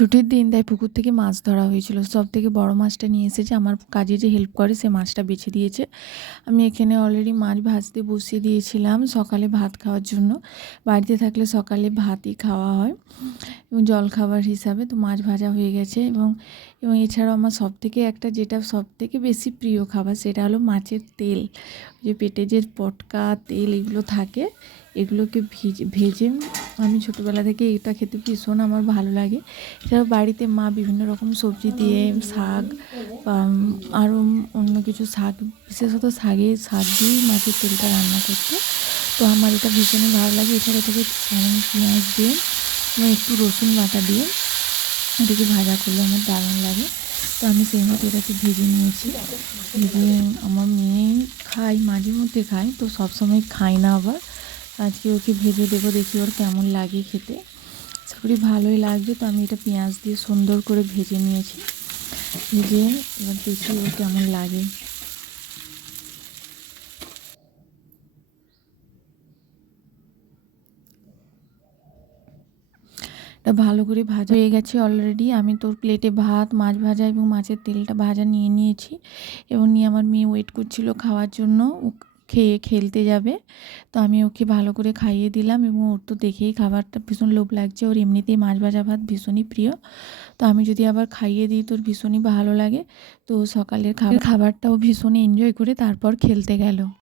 ছুটির দিন তাই পুকুর থেকে মাছ ধরা হয়েছিল। সবথেকে বড় মাছটা নিয়ে এসেছে। আমার কাজে যে হেল্প করে সে মাছটা বেছে দিয়েছে। আমি এখানে অলরেডি মাছ ভাজতে বসিয়ে দিয়েছিলাম সকালে ভাত খাওয়ার জন্য। বাড়িতে থাকলে সকালে ভাতই খাওয়া হয় এবং জলখাবার হিসাবে। তো মাছ ভাজা হয়ে গেছে এবং এছাড়াও আমার যেটা সবথেকে বেশি প্রিয় খাবার সেটা হলো মাছের তেল। যে পেটে যে পটকা তেল এগুলো থাকে, এগুলোকে ভেজে আমি ছোটোবেলা থেকে এটা খেতে ভীষণ আমার ভালো লাগে। এছাড়াও বাড়িতে মা বিভিন্ন রকম সবজি দিয়ে শাক বা আরও অন্য কিছু শাক, বিশেষত শাক দিয়েই মাছের তেলটা রান্না করতে। তো আমার এটা ভীষণই ভালো লাগে। এছাড়া থেকে পেঁয়াজ দিয়ে এবং একটু রসুন বাটা দিয়ে এটাকে ভাজা করলে আমার দারুণ লাগে। তো আমি সেই মতো এটাকে ভেজে নিয়েছি। ভেজে আমার মেয়ে খায়, মাঝে মধ্যে খায়, তো সবসময় খাই না। আবার আজকে ওকে ভেজে দেবো, দেখি ওর কেমন লাগে খেতে। আশা করি ভালোই লাগবে। তো আমি এটা পেঁয়াজ দিয়ে সুন্দর করে ভেজে নিয়েছি। ভেজে এবার দেখি ওর কেমন লাগে। এটা ভালো করে ভাজা হয়ে গেছে অলরেডি। আমি তোর প্লেটে ভাত, মাছ ভাজা এবং মাছের তেলটা ভাজা নিয়ে নিয়েছি এবং নিয়ে আমার মেয়ে ওয়েট করছিল খাওয়ার জন্য। ও খেয়ে খেলতে যাবে। তো আমি ওকে ভালো করে খাইয়ে দিলাম এবং ওর তো দেখেই খাবারটা ভীষণ লোভ লাগছে। ওর এমনিতেই মাছ ভাজা ভাত ভীষণই প্রিয়। তো আমি যদি আবার খাইয়ে দিই তোর ভীষণই ভালো লাগে। তো সকালের খাবারটাও ভীষণই এনজয় করে তারপর খেলতে গেল।